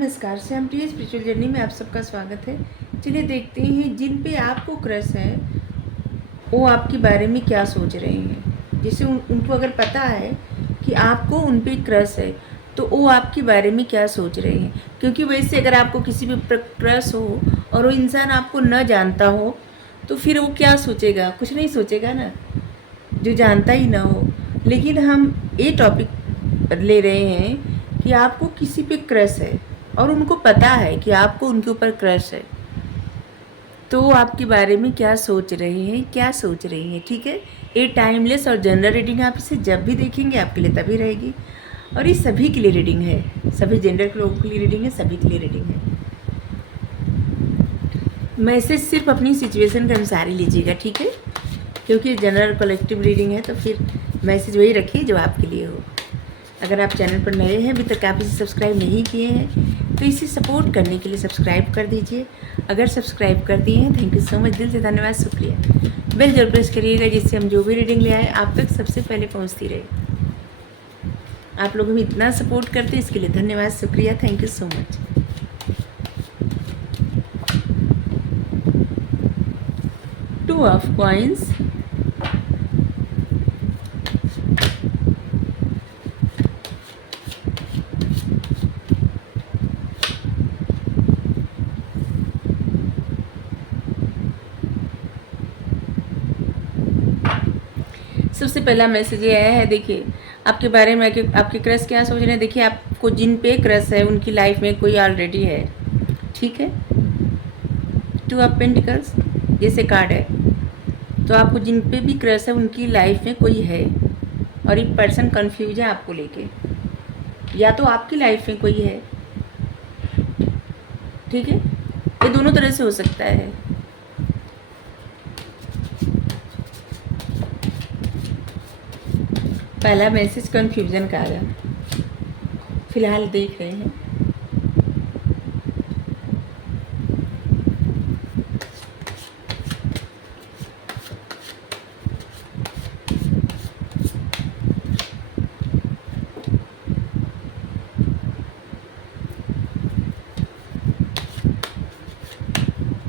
नमस्कार, श्यामप्रिय spiritual journey में आप सबका स्वागत है। चलिए देखते हैं जिन पे आपको क्रश है वो आपके बारे में क्या सोच रहे हैं। जैसे उनको अगर पता है कि आपको उन पे क्रश है तो वो आपके बारे में क्या सोच रहे हैं। क्योंकि वैसे अगर आपको किसी पे क्रश हो और वो इंसान आपको न जानता हो तो फिर वो क्या सोचेगा, कुछ नहीं सोचेगा ना, जो जानता ही ना हो। लेकिन हम ये टॉपिक ले रहे हैं कि आपको किसी पे क्रश है और उनको पता है कि आपको उनके ऊपर क्रश है, तो वो आपके बारे में क्या सोच रहे हैं, क्या सोच रही हैं। ठीक है, ये टाइमलेस और जनरल रीडिंग, आप इसे जब भी देखेंगे आपके लिए तभी रहेगी। और ये सभी के लिए रीडिंग है, सभी जेंडर के लोगों के लिए रीडिंग है, सभी के लिए रीडिंग है। मैसेज सिर्फ अपनी सिचुएशन के अनुसार ही लीजिएगा, ठीक है, क्योंकि जनरल कलेक्टिव रीडिंग है तो फिर मैसेज वही रखिए जो आपके लिए हो। अगर आप चैनल पर नए हैं, अभी तक आप इसे सब्सक्राइब नहीं किए हैं तो इसे सपोर्ट करने के लिए सब्सक्राइब कर दीजिए। अगर सब्सक्राइब कर दिए हैं, थैंक यू सो मच, दिल से धन्यवाद, शुक्रिया। बेल जरूर प्रेस करिएगा जिससे हम जो भी रीडिंग ले आए आप तक सबसे पहले पहुंचती रहे। आप लोग हमें इतना सपोर्ट करते हैं, इसके लिए धन्यवाद, शुक्रिया, thank you so much. Two of coins, सबसे पहला मैसेज ये आया है। देखिए आपके बारे में आपके क्रश क्या सोच रहे हैं। देखिए आपको जिन पे क्रश है उनकी लाइफ में कोई ऑलरेडी है, ठीक है। टू ऑफ पेंटिकल्स जैसे कार्ड है, तो आपको जिन पे भी क्रश है उनकी लाइफ में कोई है और एक पर्सन कंफ्यूज है आपको लेके, या तो आपकी लाइफ में कोई है, ठीक है, ये दोनों तरह से हो सकता है। पहला मैसेज कंफ्यूजन का आया, फिलहाल देख रहे हैं।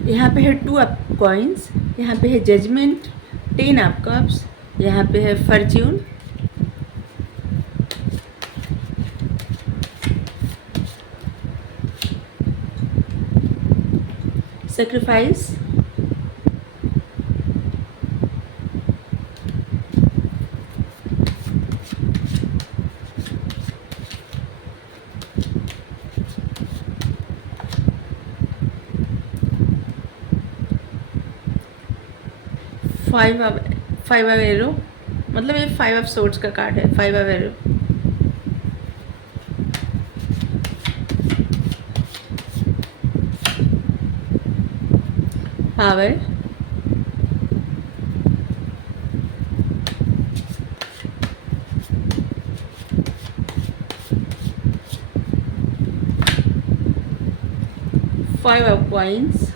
यहाँ पे है टू ऑफ कॉइंस, यहाँ पे है जजमेंट, टेन ऑफ कप्स, यहाँ पे है fortune, sacrifice, five of arrow, मतलब ये फाइव ऑफ सोर्ड्स का कार्ड है। Five of arrow, power, five of coins,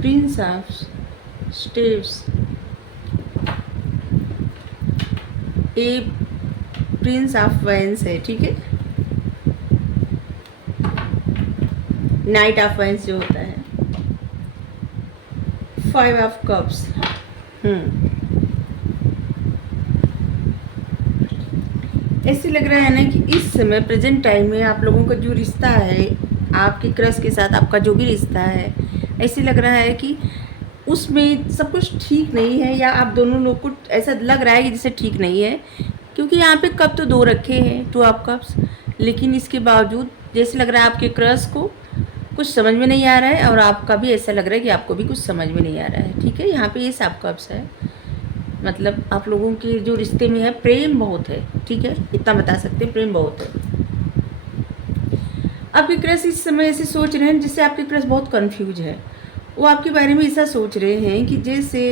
prince of staves, a prince of wines है, ठीक है, नाइट ऑफ वाइन्स जो होता है, फाइव ऑफ कप्स। ऐसे लग रहा है ना कि इस समय प्रेजेंट टाइम में आप लोगों का जो रिश्ता है, आपके क्रश के साथ आपका जो भी रिश्ता है, ऐसे लग रहा है कि उसमें सब कुछ ठीक नहीं है, या आप दोनों लोग को ऐसा लग रहा है कि जैसे ठीक नहीं है। क्योंकि यहाँ पे कप तो दो रखे हैं, टू ऑफ कप्स, लेकिन इसके बावजूद जैसे लग रहा है आपके क्रश को कुछ समझ में नहीं आ रहा है, और आपका भी ऐसा लग रहा है कि आपको भी कुछ समझ में नहीं आ रहा है, ठीक है। यहाँ पे ये ऑफ कप्स है, मतलब आप लोगों के जो रिश्ते में है प्रेम बहुत है, ठीक है, इतना बता सकते हैं, प्रेम बहुत है। आपके क्रश इस समय ऐसे सोच रहे हैं, जिससे आपके क्रश बहुत कंफ्यूज है। वो आपके बारे में ऐसा सोच रहे हैं कि जैसे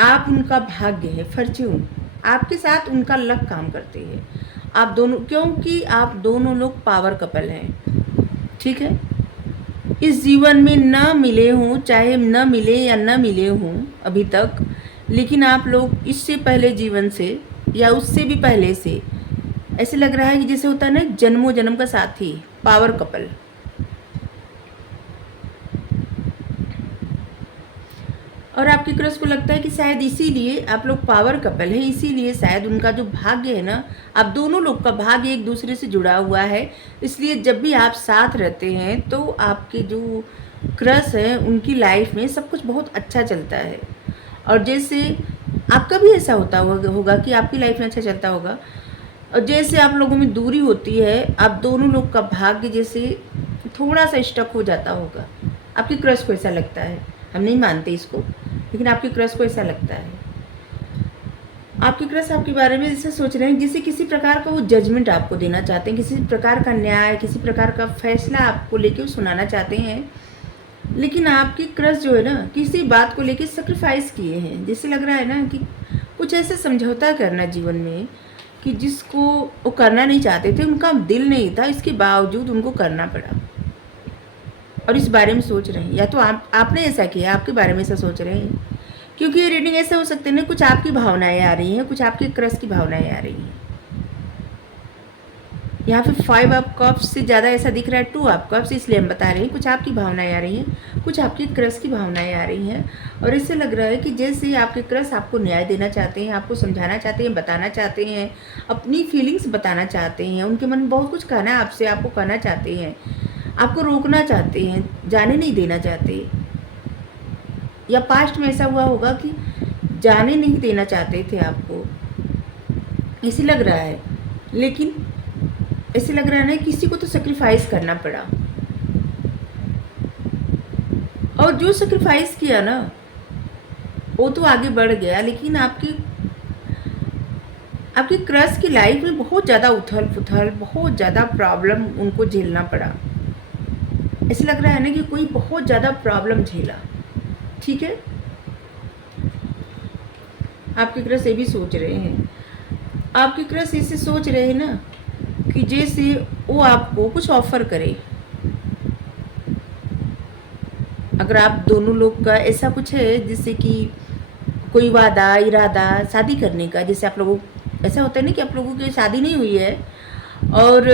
आप उनका भाग्य है, फॉर्च्यून, आपके साथ उनका लक काम करते हैं आप दोनों, क्योंकि आप दोनों लोग पावर कपल हैं, ठीक है। इस जीवन में न मिले हों, चाहे न मिले या न मिले हों अभी तक, लेकिन आप लोग इससे पहले जीवन से या उससे भी पहले से ऐसे लग रहा है कि जैसे होता है ना जन्मों जन्म का साथी, पावर कपल। और आपके क्रश को लगता है कि शायद इसीलिए आप लोग पावर कपल है, इसीलिए शायद उनका जो भाग्य है ना, आप दोनों लोग का भाग्य एक दूसरे से जुड़ा हुआ है। इसलिए जब भी आप साथ रहते हैं तो आपके जो क्रश है उनकी लाइफ में सब कुछ बहुत अच्छा चलता है। और जैसे आपका भी ऐसा होता होगा कि आपकी लाइफ में अच्छा चलता होगा। और जैसे आप लोगों में दूरी होती है, आप दोनों लोग का भाग्य जैसे थोड़ा सा स्टक हो जाता होगा। आपकी क्रश को ऐसा लगता है, हम नहीं मानते इसको, लेकिन आपके क्रश को ऐसा लगता है। आपके क्रश आपके बारे में जैसे सोच रहे हैं जैसे किसी प्रकार का वो जजमेंट आपको देना चाहते हैं, किसी प्रकार का न्याय, किसी प्रकार का फैसला आपको लेके वो सुनाना चाहते हैं। लेकिन आपकी क्रश जो है ना, किसी बात को लेके सेक्रीफाइस किए हैं। जैसे लग रहा है ना कि कुछ ऐसे समझौता करना जीवन में कि जिसको वो करना नहीं चाहते थे, उनका दिल नहीं था, इसके बावजूद उनको करना पड़ा। और इस बारे में सोच रहे हैं, या तो आपने ऐसा किया, आपके बारे में ऐसा सोच रहे हैं। क्योंकि ये रीडिंग ऐसे हो सकते हैं ना, कुछ आपकी भावनाएं आ रही हैं, कुछ आपके क्रश की भावनाएं आ रही हैं। यहाँ पे 5 ऑफ कप्स से ज़्यादा ऐसा दिख रहा है 2 ऑफ कप्स, इसलिए हम बता रहे हैं कुछ आपकी भावनाएं आ रही हैं, कुछ आपकी क्रश की भावनाएं आ रही हैं। और इससे लग रहा है कि जैसे आपके क्रश आपको न्याय देना चाहते हैं, आपको समझाना चाहते हैं, बताना चाहते हैं, अपनी फीलिंग्स बताना चाहते हैं। उनके मन में बहुत कुछ कहना है आपसे, आपको कहना चाहते हैं, आपको रोकना चाहते हैं, जाने नहीं देना चाहते। या पास्ट में ऐसा हुआ होगा कि जाने नहीं देना चाहते थे आपको, ऐसे लग रहा है। लेकिन ऐसे लग रहा है ना किसी को तो सेक्रीफाइस करना पड़ा, और जो सेक्रीफाइस किया ना वो तो आगे बढ़ गया। लेकिन आपकी क्रश की लाइफ में बहुत ज़्यादा उथल पुथल, बहुत ज़्यादा प्रॉब्लम उनको झेलना पड़ा। ऐसे लग रहा है ना कि कोई बहुत ज़्यादा प्रॉब्लम झेला। ठीक है, आपके क्रश ये भी सोच रहे हैं, आपके क्रश ऐसे सोच रहे हैं ना कि जैसे वो आपको कुछ ऑफर करे। अगर आप दोनों लोग का ऐसा कुछ है जैसे कि कोई वादा इरादा शादी करने का, जैसे आप लोगों ऐसा होता है ना कि आप लोगों की शादी नहीं हुई है और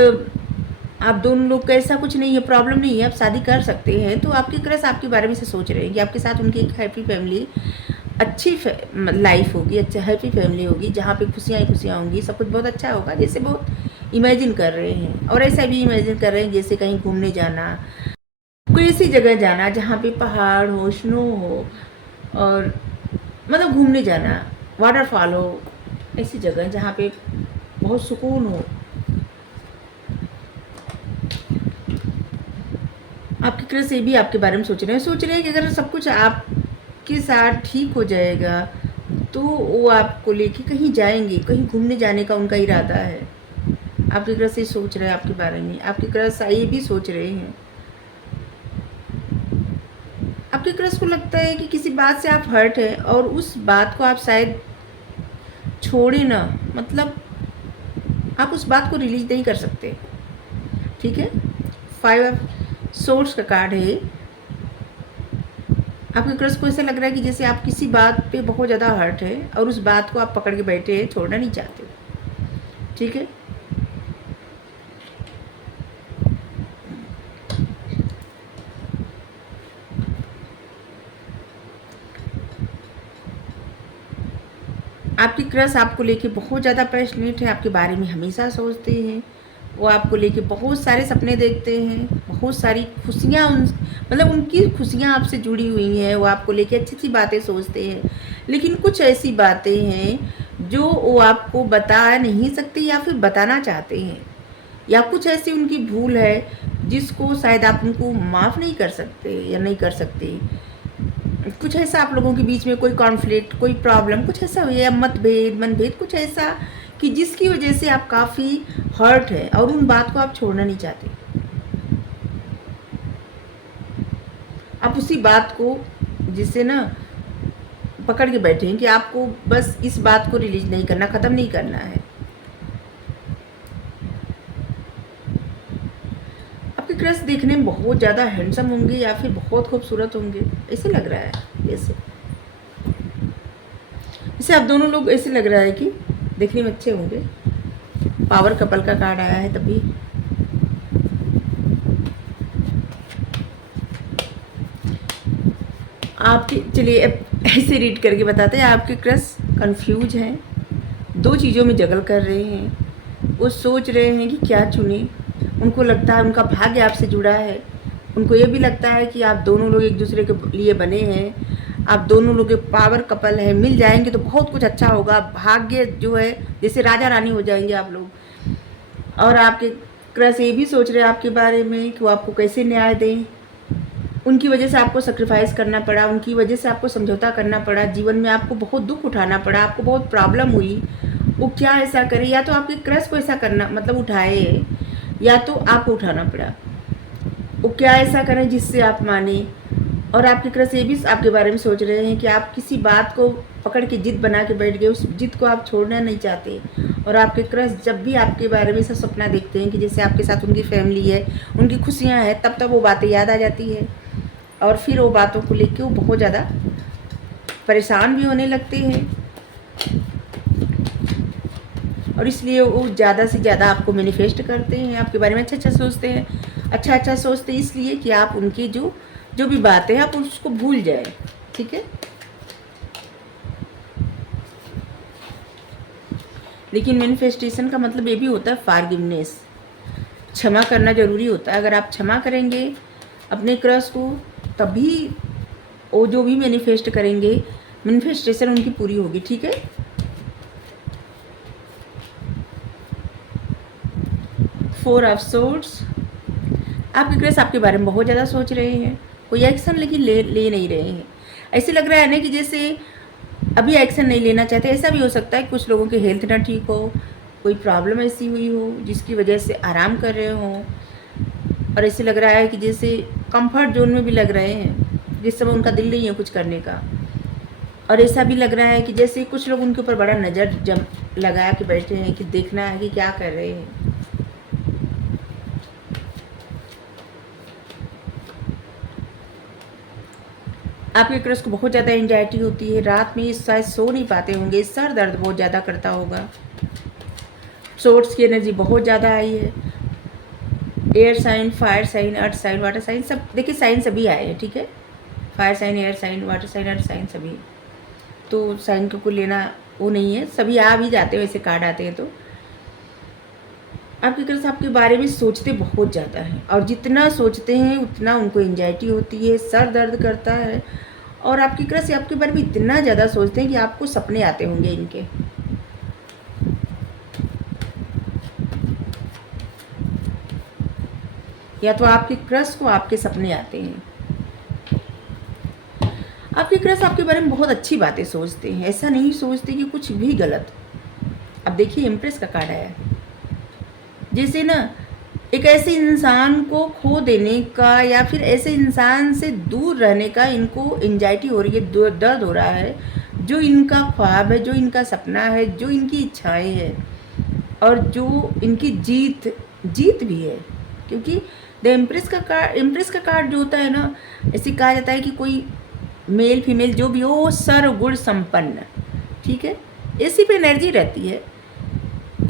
आप दोनों लोग का ऐसा कुछ नहीं है, प्रॉब्लम नहीं है, आप शादी कर सकते हैं। तो आपके क्रश आपके बारे में से सोच रहे हैं कि आपके साथ उनकी एक हैप्पी फैमिली, अच्छी लाइफ होगी, अच्छा हैप्पी फैमिली होगी जहाँ पे खुशियाँ ही खुशियाँ होंगी, सब कुछ बहुत अच्छा होगा, जैसे बहुत इमेजिन कर रहे हैं। और ऐसा भी इमेजिन कर रहे हैं जैसे कहीं घूमने जाना, कोई ऐसी जगह जाना जहाँ पे पहाड़ हो, स्नो हो, और मतलब घूमने जाना, वाटरफॉल हो, ऐसी जगह जहाँ पे बहुत सुकून हो। आपके क्रश ये भी आपके बारे में सोच रहे हैं कि अगर सब कुछ आपके साथ ठीक हो जाएगा तो वो आपको लेके कहीं जाएंगे, कहीं घूमने जाने का उनका इरादा है। आपके क्रश ये सोच रहे हैं आपके बारे में, आपके क्रश ये भी सोच रहे हैं। आपके क्रश को लगता है कि किसी बात से आप हर्ट है और उस बात को आप शायद छोड़े ना, मतलब आप उस बात को रिलीज नहीं कर सकते। ठीक है, 5 ऑफ सोर्स का कार्ड है। आपके क्रश को ऐसा लग रहा है कि जैसे आप किसी बात पे बहुत ज़्यादा हर्ट है और उस बात को आप पकड़ के बैठे हैं, छोड़ना नहीं चाहते। ठीक है, आपकी क्रश आपको लेके बहुत ज़्यादा पैशनेट है, आपके बारे में हमेशा सोचते हैं, वो आपको लेके बहुत सारे सपने देखते हैं, बहुत सारी खुशियाँ मतलब उनकी खुशियाँ आपसे जुड़ी हुई हैं, वो आपको लेके अच्छी अच्छी बातें सोचते हैं। लेकिन कुछ ऐसी बातें हैं जो वो आपको बता नहीं सकते या फिर बताना चाहते हैं, या कुछ ऐसी उनकी भूल है जिसको शायद आप उनको माफ़ नहीं कर सकते या नहीं कर सकते। कुछ ऐसा आप लोगों के बीच में कोई कॉन्फ्लिक्ट, कोई प्रॉब्लम, कुछ ऐसा हुआ या मतभेद मनभेद, कुछ ऐसा कि जिसकी वजह से आप काफ़ी हर्ट है और उन बात को आप छोड़ना नहीं चाहते। आप उसी बात को जिससे ना पकड़ के बैठे हैं कि आपको बस इस बात को रिलीज नहीं करना, ख़त्म नहीं करना है। आपके क्रश देखने में बहुत ज़्यादा हैंडसम होंगे या फिर बहुत खूबसूरत होंगे, ऐसे लग रहा है जैसे। जिससे आप दोनों लोग ऐसे लग रहा है कि देखने में अच्छे होंगे। पावर कपल का कार्ड आया है तभी। आपके चलिए अब ऐसे रीड करके बताते हैं। आपके क्रश कंफ्यूज हैं, दो चीज़ों में जगल कर रहे हैं। वो सोच रहे हैं कि क्या चुने। उनको लगता है उनका भाग्य आपसे जुड़ा है। उनको ये भी लगता है कि आप दोनों लोग एक दूसरे के लिए बने हैं। आप दोनों लोग एक पावर कपल है, मिल जाएंगे तो बहुत कुछ अच्छा होगा। भाग्य जो है जैसे राजा रानी हो जाएंगे आप लोग। और आपके क्रश ये भी सोच रहे हैं आपके बारे में कि वो आपको कैसे न्याय दें। उनकी वजह से आपको सेक्रीफाइस करना पड़ा, उनकी वजह से आपको समझौता करना पड़ा, जीवन में आपको बहुत दुख उठाना पड़ा, आपको बहुत प्रॉब्लम हुई। वो क्या ऐसा करे, या तो आपके क्रश को ऐसा करना मतलब उठाए, या तो आपको उठाना पड़ा। वो क्या ऐसा करें जिससे आप माने। और आपके क्रश ये भी आपके बारे में सोच रहे हैं कि आप किसी बात को पकड़ के जिद बना के बैठ गए, उस जिद को आप छोड़ना नहीं चाहते। और आपके क्रश जब भी आपके बारे में ऐसा सपना देखते हैं कि जैसे आपके साथ उनकी फैमिली है, उनकी खुशियाँ हैं, तब तक वो बातें याद आ जाती है। और फिर वो बातों को लेके वो बहुत ज़्यादा परेशान भी होने लगते हैं। और इसलिए वो ज़्यादा से ज़्यादा आपको मैनिफेस्ट करते हैं, आपके बारे में अच्छा अच्छा सोचते हैं। अच्छा सोचते हैं इसलिए कि आप उनकी जो भी बातें हैं आप उसको भूल जाए। ठीक है, लेकिन मैनिफेस्टेशन का मतलब ये भी होता है फॉरगिवनेस, क्षमा करना ज़रूरी होता है। अगर आप क्षमा करेंगे अपने क्रश को, तभी वो जो भी मैनिफेस्ट करेंगे, मैनिफेस्टेशन उनकी पूरी होगी। ठीक है, फोर ऑफ सोर्ड्स। आपके क्रश आपके बारे में बहुत ज़्यादा सोच रहे हैं, कोई एक्शन लेकिन ले नहीं रहे हैं। ऐसे लग रहा है ना कि जैसे अभी एक्शन नहीं लेना चाहते। ऐसा भी हो सकता है कुछ लोगों की हेल्थ ना ठीक हो, कोई प्रॉब्लम ऐसी हुई हो जिसकी वजह से आराम कर रहे हो। और ऐसे लग रहा है कि जैसे कंफर्ट जोन में भी लग रहे हैं, जिस समय उनका दिल नहीं है कुछ करने का। और ऐसा भी लग रहा है कि जैसे कुछ लोग उनके ऊपर बड़ा नज़र लगा के बैठे हैं कि देखना है कि क्या कर रहे हैं। आपके क्रश को बहुत ज़्यादा एंजाइटी होती है, रात में शायद सो नहीं पाते होंगे, सर दर्द बहुत ज़्यादा करता होगा। सोर्स की एनर्जी बहुत ज़्यादा आई है। Air sign, fire sign, earth sign, water sign, सब देखिए साइन सभी आए हैं। ठीक है, fire sign, air sign, water sign, earth sign सभी। तो साइन को लेना वो नहीं है, सभी आ भी जाते हैं, वैसे कार्ड आते हैं। तो आपके क्रश आपके बारे में सोचते बहुत ज़्यादा है, और जितना सोचते हैं उतना उनको एंजाइटी होती है, सर दर्द करता है। और आपके क्रश आपके बारे में इतना ज़्यादा सोचते हैं कि आपको सपने आते होंगे इनके। या तो आपके क्रश को आपके सपने आते हैं। आपके क्रश आपके बारे में बहुत अच्छी बातें सोचते हैं, ऐसा नहीं सोचते कि कुछ भी गलत। अब देखिए एम्प्रेस का कार्ड आया है। जैसे ना एक ऐसे इंसान को खो देने का या फिर ऐसे इंसान से दूर रहने का इनको एंजाइटी हो रही है, दर्द हो रहा है, जो इनका ख्वाब है, जो इनका सपना है, जो इनकी इच्छाएं हैं, और जो इनकी जीत भी है। क्योंकि द एम्प्रेस का कार्ड जो होता है ना, ऐसे कहा जाता है कि कोई मेल फीमेल जो भी हो सर्वगुण संपन्न। ठीक है, ऐसी पे एनर्जी रहती है,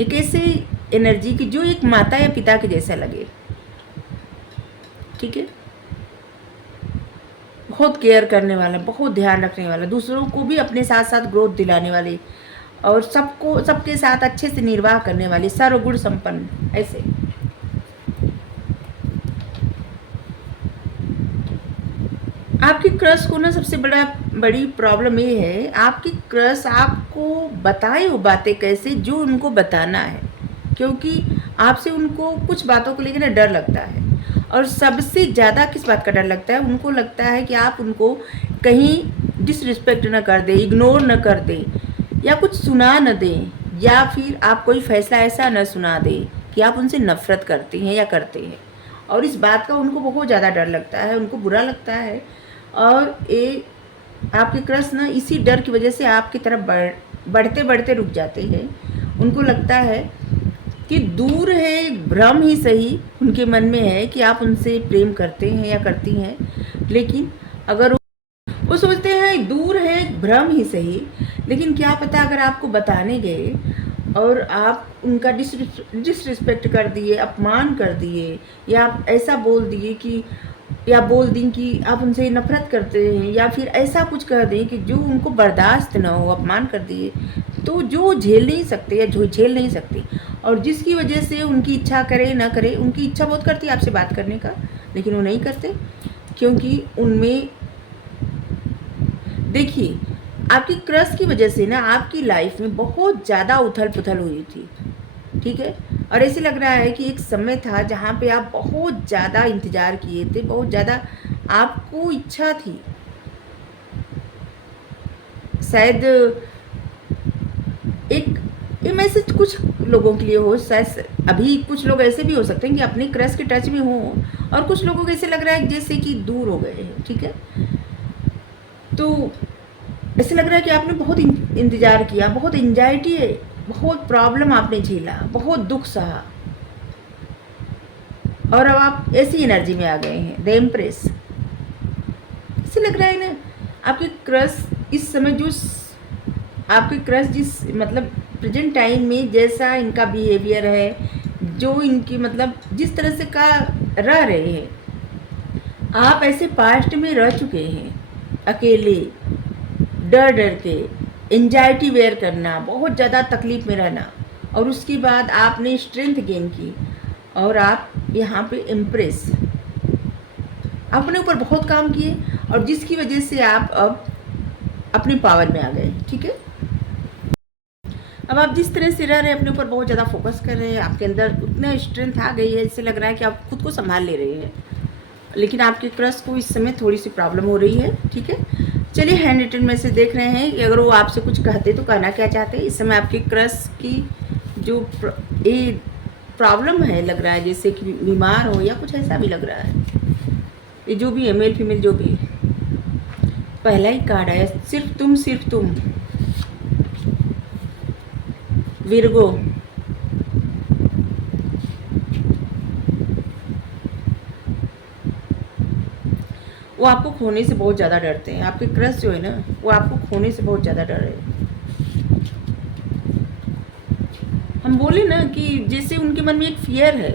एक ऐसी एनर्जी की जो एक माता या पिता के जैसा लगे। ठीक है, बहुत केयर करने वाला, बहुत ध्यान रखने वाला, दूसरों को भी अपने साथ साथ ग्रोथ दिलाने वाले, और सबके साथ अच्छे से निर्वाह करने वाले, सर्वगुण संपन्न। ऐसे आपकी क्रश को ना सबसे बड़ी प्रॉब्लम ये है, आपकी क्रश आपको बताए वो बातें कैसे जो उनको बताना है। क्योंकि आपसे उनको कुछ बातों को लेकर ना डर लगता है, और सबसे ज़्यादा किस बात का डर लगता है, उनको लगता है कि आप उनको कहीं डिसरिस्पेक्ट न कर दें, इग्नोर न कर दें, या कुछ सुना न दें, या फिर आप कोई फैसला ऐसा न सुना दें कि आप उनसे नफ़रत करते हैं या करते हैं। और इस बात का उनको बहुत ज़्यादा डर लगता है, उनको बुरा लगता है। और ये आपके क्रश ना इसी डर की वजह से आपकी तरफ बढ़ते बढ़ते रुक जाते हैं। उनको लगता है कि दूर है, भ्रम ही सही उनके मन में है कि आप उनसे प्रेम करते हैं या करती हैं, लेकिन अगर वो सोचते हैं दूर है, भ्रम ही सही, लेकिन क्या पता अगर आपको बताने गए और आप उनका डिसरिस्पेक्ट कर दिए, अपमान कर दिए, या आप ऐसा बोल दिए कि, या बोल दी कि आप उनसे नफ़रत करते हैं, या फिर ऐसा कुछ कह दें कि जो उनको बर्दाश्त ना हो, अपमान कर दिए, तो जो झेल नहीं सकते या जो झेल नहीं सकती, और जिसकी वजह से उनकी इच्छा करे ना करे, उनकी इच्छा बहुत करती है आपसे बात करने का, लेकिन वो नहीं करते, क्योंकि उनमें, देखिए, आपकी क्रश की वजह से ना आपकी लाइफ में बहुत ज़्यादा उथल पुथल हुई थी, ठीक है। और ऐसे लग रहा है कि एक समय था जहाँ पे आप बहुत ज़्यादा इंतज़ार किए थे, बहुत ज़्यादा आपको इच्छा थी, शायद एक, ये मैसेज कुछ लोगों के लिए हो, शायद अभी कुछ लोग ऐसे भी हो सकते हैं कि अपने क्रश के टच में हो, और कुछ लोगों को ऐसे लग रहा है जैसे कि दूर हो गए हैं, ठीक है। तो ऐसे लग रहा है कि आपने बहुत इंतज़ार किया, बहुत एंजाइटी है, बहुत प्रॉब्लम आपने झेला, बहुत दुख सहा, और अब आप ऐसी एनर्जी में आ गए हैं, द एम्प्रेस। ऐसे लग रहा है ना आपके क्रश इस समय, जो आपके क्रश जिस मतलब प्रेजेंट टाइम में जैसा इनका बिहेवियर है, जो इनकी मतलब जिस तरह से का रह रहे हैं, आप ऐसे पास्ट में रह चुके हैं, अकेले, डर डर के, एंजाइटी वेयर करना, बहुत ज़्यादा तकलीफ़ में रहना, और उसके बाद आपने स्ट्रेंथ गेन की, और आप यहाँ पे इम्प्रेस, अपने ऊपर बहुत काम किए, और जिसकी वजह से आप अब अपने पावर में आ गए, ठीक है। अब आप जिस तरह से रह रहे हैं, अपने ऊपर बहुत ज़्यादा फोकस कर रहे हैं, आपके अंदर उतना स्ट्रेंथ आ गई है, इससे लग रहा है कि आप खुद को संभाल ले रहे हैं, लेकिन आपके क्रश को इस समय थोड़ी सी प्रॉब्लम हो रही है, ठीक है। चलिए हैंड रिटन में से देख रहे हैं कि अगर वो आपसे कुछ कहते तो कहना क्या चाहते हैं। इस समय आपके क्रश की जो ये प्रॉब्लम है, लग रहा है जैसे कि बीमार हो, या कुछ ऐसा भी लग रहा है, ये जो भी है, मेल फीमेल जो भी है। पहला ही कार्ड आया, सिर्फ तुम, विर्गो। वो आपको खोने से बहुत ज़्यादा डरते हैं, आपके क्रश जो है ना, वो आपको खोने से बहुत ज़्यादा डर है। हम बोले ना कि जैसे उनके मन में एक फियर है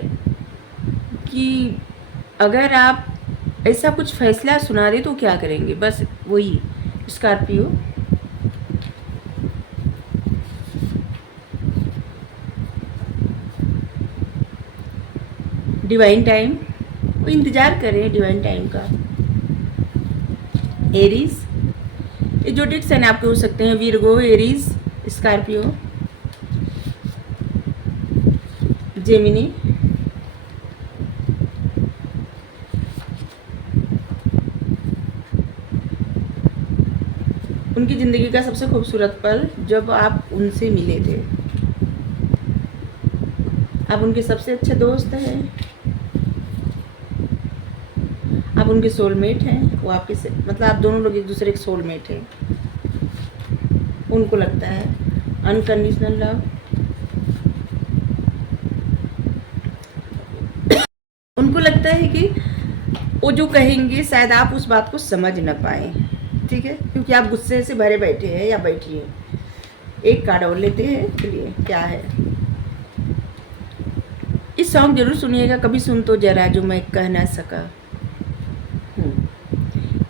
कि अगर आप ऐसा कुछ फैसला सुना दे तो क्या करेंगे, बस वही। स्कॉर्पियो, डिवाइन टाइम, वो इंतज़ार करें डिवाइन टाइम का। एरीज, ये जो डिट साइन आपके हो सकते हैं, विर्गो, एरीज, स्कॉर्पियो, जेमिनी, उनकी ज़िंदगी का सबसे खूबसूरत पल जब आप उनसे मिले थे। आप उनके सबसे अच्छे दोस्त हैं, आप उनके सोलमेट हैं, वो आपके से मतलब आप दोनों लोग एक दूसरे के सोलमेट हैं। उनको लगता है अनकंडीशनल लव, उनको लगता है कि वो जो कहेंगे शायद आप उस बात को समझ ना पाए, ठीक है, क्योंकि आप गुस्से से भरे बैठे हैं या बैठी हैं। एक कार्ड और लेते हैं, चलिए क्या है। इस सॉन्ग जरूर सुनिएगा, कभी सुन तो जरा जो मैं कह ना सका।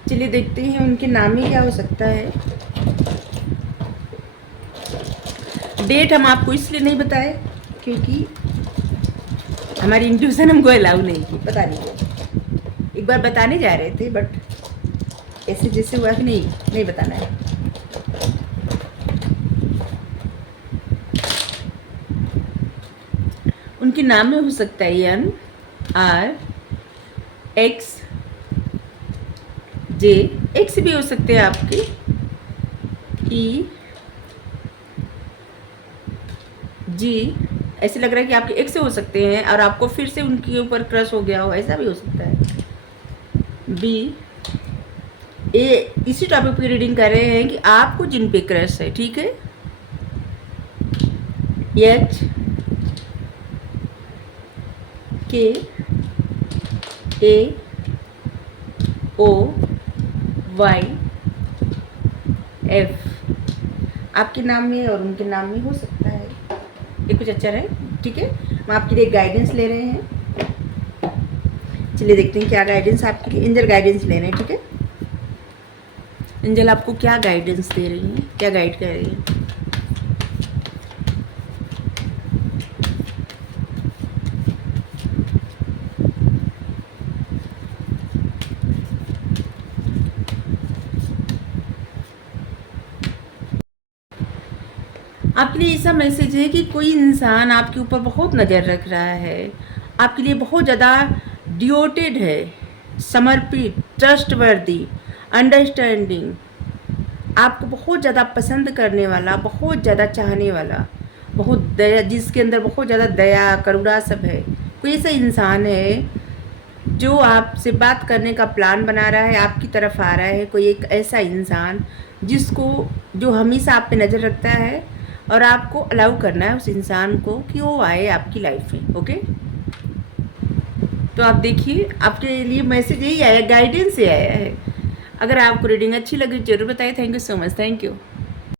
चलिए देखते हैं उनके नाम में क्या हो सकता है। डेट हम आपको इसलिए नहीं बताए क्योंकि हमारी इंट्यूशन हमको अलाउ नहीं की, पता नहीं, एक बार बताने जा रहे थे बट ऐसे जैसे हुआ कि नहीं बताना है। उनके नाम में हो सकता है N, R, X, J, X भी हो सकते हैं आपके, ई, जी। ऐसे लग रहा है कि आपके एक्स से हो सकते हैं और आपको फिर से उनके ऊपर क्रश हो गया हो, ऐसा भी हो सकता है। बी, ए, इसी टॉपिक की रीडिंग कर रहे हैं कि आपको जिन पे क्रश है, ठीक है। एच, के, ए, ओ, वाई, एफ, आपके नाम में और उनके नाम में हो सकता है। ये कुछ अच्छा रहे, ठीक है। हम आपके लिए गाइडेंस ले रहे हैं। चलिए देखते हैं क्या गाइडेंस आपके लिए एंजल गाइडेंस ले रहे हैं, ठीक है। एंजल आपको क्या गाइडेंस दे रही हैं, क्या गाइड कर रही हैं। आपके लिए ऐसा मैसेज है कि कोई इंसान आपके ऊपर बहुत नज़र रख रहा है, आपके लिए बहुत ज़्यादा डिवोटेड है, समर्पित, ट्रस्टवर्दी, अंडरस्टैंडिंग, आपको बहुत ज़्यादा पसंद करने वाला, बहुत ज़्यादा चाहने वाला, बहुत दया, जिसके अंदर बहुत ज़्यादा दया करुणा सब है। कोई ऐसा इंसान है जो आपसे बात करने का प्लान बना रहा है, आपकी तरफ आ रहा है। कोई एक ऐसा इंसान जिसको, जो हमेशा आप पे नज़र रखता है और आपको अलाउ करना है उस इंसान को कि वो आए आपकी लाइफ में, ओके। तो आप देखिए, आपके लिए मैसेज यही आया, गाइडेंस ये आया है। अगर आपको रीडिंग अच्छी लगी जरूर बताइए। Thank you so much, thank you.